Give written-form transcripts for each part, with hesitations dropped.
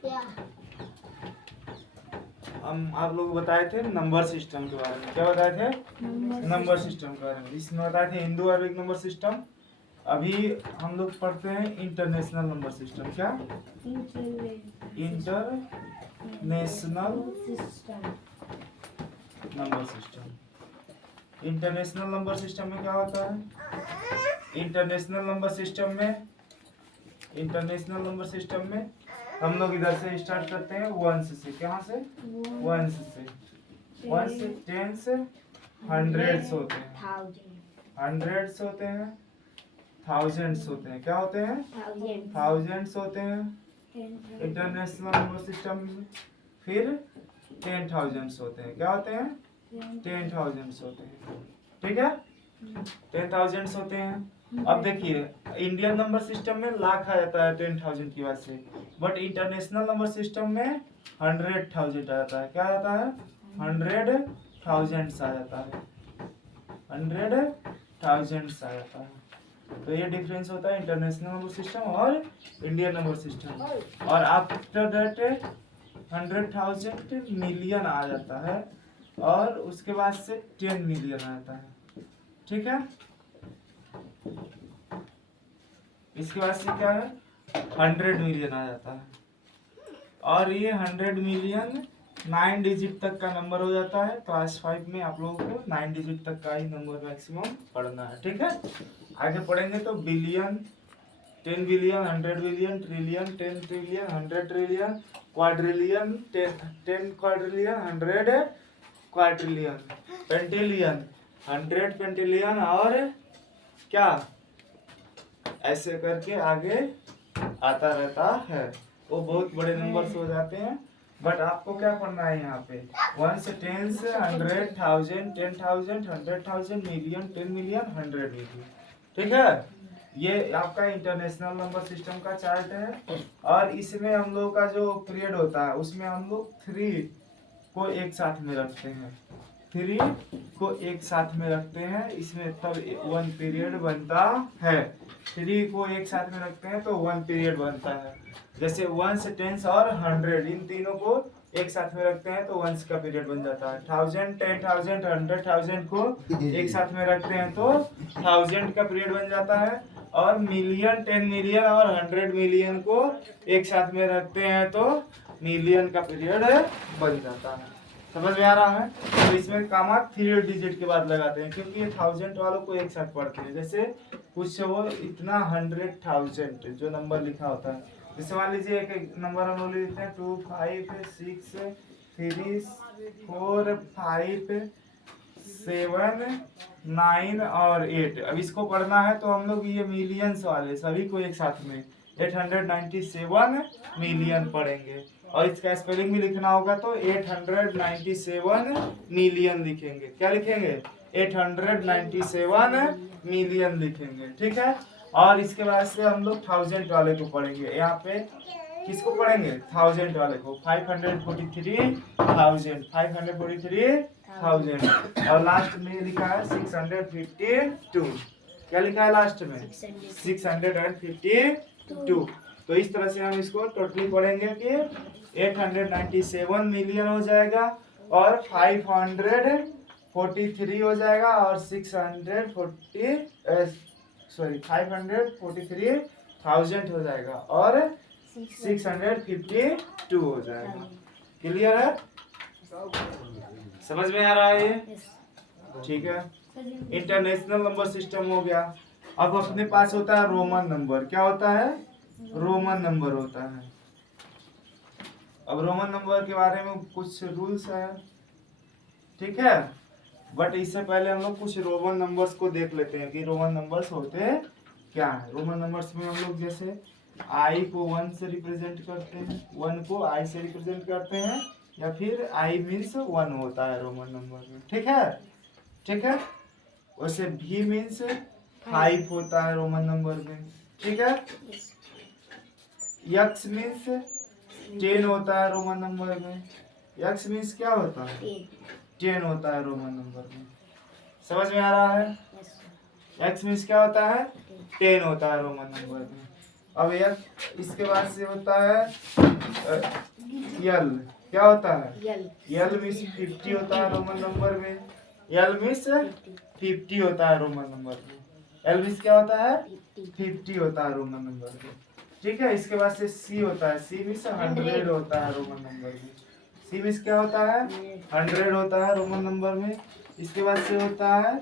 क्या हम आप लोग बताए थे नंबर सिस्टम के बारे में। क्या बताए थे? नंबर सिस्टम के बारे में। इसमें बताए थे हिंदू अरबिक नंबर सिस्टम। अभी हम लोग पढ़ते हैं इंटरनेशनल नंबर सिस्टम। क्या? International number system. International number system में क्या होता है? इंटरनेशनल नंबर सिस्टम में हम लोग इधर से स्टार्ट करते हैं वंस से। कहाँ से? वंस से। वन से टेंस हंड्रेड्स होते हैं, हंड्रेड्स होते हैं, थाउजेंड्स होते हैं। क्या होते हैं? थाउजेंड्स होते हैं इंटरनेशनल नंबर सिस्टम में। फिर 10,000 होते हैं। क्या होते हैं? 10,000 होते हैं। ठीक है, 10,000 होते हैं। अब देखिए इंडियन नंबर सिस्टम में लाख आ जाता है 10,000 की वजह से, बट इंटरनेशनल नंबर सिस्टम में 100,000 आ जाता है। क्या आ जाता है? 100,000 आ जाता है, 100,000 आ जाता है। तो ये डिफरेंस होता है इंटरनेशनल नंबर सिस्टम और इंडियन नंबर सिस्टम। और आफ्टर दैट 100,000 मिलियन आ जाता है, और उसके बाद से 10 मिलियन आ जाता है। ठीक है, इसके बाद से क्या है? 100 मिलियन आ जाता है। और ये 100 मिलियन 9 डिजिट तक का नंबर हो जाता है। क्लास 5 में आप लोगों को 9 डिजिट तक का ही नंबर मैक्सिमम पढ़ना है। ठीक है, आगे पढ़ेंगे तो billion, 10 billion, 100 billion, trillion, 10 trillion, 100 trillion, quadrillion, 10 quadrillion, 100 quadrillion, pentillion, 100 pentillion, और क्या ऐसे करके आगे आता रहता है। वो बहुत बड़े नंबर्स हो जाते हैं। बट आपको क्या पढ़ना है यहाँ पे? 1 से 10 से 100,000, 10,000, 100,000, मिलियन, 10 मिलियन, 100 मिलियन। ठीक है, ये आपका इंटरनेशनल नंबर सिस्टम का चार्ट है। और इसमें हम लोग का जो पीरियड होता है उसमें हम लोग 3 को एक साथ में रखते हैं, 3 को एक साथ में रखते हैं। इसमें तब 1 पीरियड बनता है। 3 को एक साथ में रखते हैं तो 1 पीरियड बनता है। जैसे 1 से 10 और 100, इन तीनों को एक साथ में रखते हैं तो 1 का पीरियड बन जाता है। 1000, 10,000, 100,000 को एक साथ में रखते हैं तो 1000 का पीरियड बन जाता है। और मिलियन, 10 मिलियन और 100 मिलियन को एक साथ में रखते हैं तो मिलियन का पीरियड बन जाता है। समझ में आ रहा है? तो इसमें कामा 3 डिजिट के बाद लगाते हैं, क्योंकि ये 1000 वालों को एक साथ पढ़ते हैं। जैसे कुछ वो इतना 100,000 जो नंबर लिखा होता है, जैसे मान लीजिए एक नंबर हम लोग लिखते हैं 2 5 6 3 4 5 7 9 और 8। अब इसको पढ़ना है तो हम लोग ये मिलियंस वाले सभी को एक साथ में 897 मिलियन पढ़ेंगे। और इसका स्पेलिंग भी लिखना होगा तो 897 मिलियन लिखेंगे। क्या लिखेंगे? 897 मिलियन लिखेंगे। ठीक है, और इसके बाद से हम लोग 1000 वाले को पढ़ेंगे। यहाँ पे किसको पढ़ेंगे? 1000 वाले को। 543,000, 543,000। और लास्ट में लिखा है 652। क्या लिखा है लास्ट में? 652। तो इस तरह से हम इसको टोटली पढ़ेंगे कि 897 मिलियन हो जाएगा, और 543 हो जाएगा, और 543,000 हो जाएगा, और 652 हो जाएगा। क्लियर है? समझ में आ रहा है ये? ठीक है, इंटरनेशनल नंबर सिस्टम हो गया। अब अपने पास होता है रोमन नंबर। क्या होता है? रोमन नंबर होता है। अब रोमन नंबर के बारे में कुछ रूल्स है। ठीक है, बट इससे पहले हम लोग कुछ रोमन नंबर्स को देख लेते हैं कि रोमन नंबर्स होते क्या है। रोमन नंबर्स में हम लोग जैसे आई को 1 से रिप्रेजेंट करते हैं, 1 को आई से रिप्रेजेंट करते हैं, या फिर आई मीन्स 1 होता है रोमन नंबर में। ठीक है, ठीक है, वैसे भी मीन्स 5 होता है रोमन नंबर में। ठीक है, यक्स मीन्स 10 होता है रोमन नंबर में। यक्स मीन्स क्या होता है? 10 होता है रोमन नंबर में। समझ में आ रहा है? एक्स मीन्स क्या होता है? 10 होता है रोमन नंबर में। अब यल इसके बाद से होता है यल, क्या होता है यल मीन्स 50 होता है रोमन नंबर में, यल मीन्स 50 होता है रोमन नंबर में, एल मीन्स क्या होता है 50 होता है रोमन नंबर में, ठीक है। इसके बाद से सी होता है, सी मीन्स 100 होता है रोमन नंबर में, सी मीन्स क्या होता है 100 होता है रोमन नंबर में। इसके बाद से होता है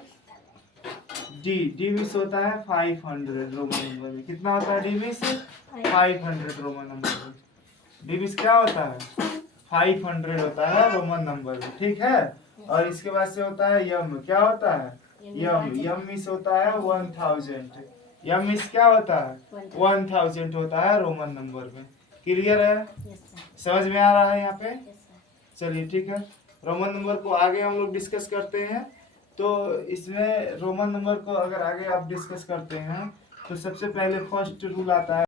डी, डी मीन्स होता है 500 रोमन नंबर में, कितना होता है डी मीन्स 500 रोमन नंबर में, डी मीन्स क्या होता है 500 होता है रोमन नंबर में, ठीक है। और इसके बाद से होता है यम, क्या होता है यम, यम मीन्स होता है 1000, यम मीन्स क्या होता है 1000 होता है रोमन नंबर में, क्लियर है, समझ में आ रहा है यहाँ पे। चलिए ठीक है, रोमन नंबर को आगे हम लोग डिस्कस करते हैं। तो इसमें रोमन नंबर को अगर आगे आप डिस्कस करते हैं तो सबसे पहले फर्स्ट रूल आता है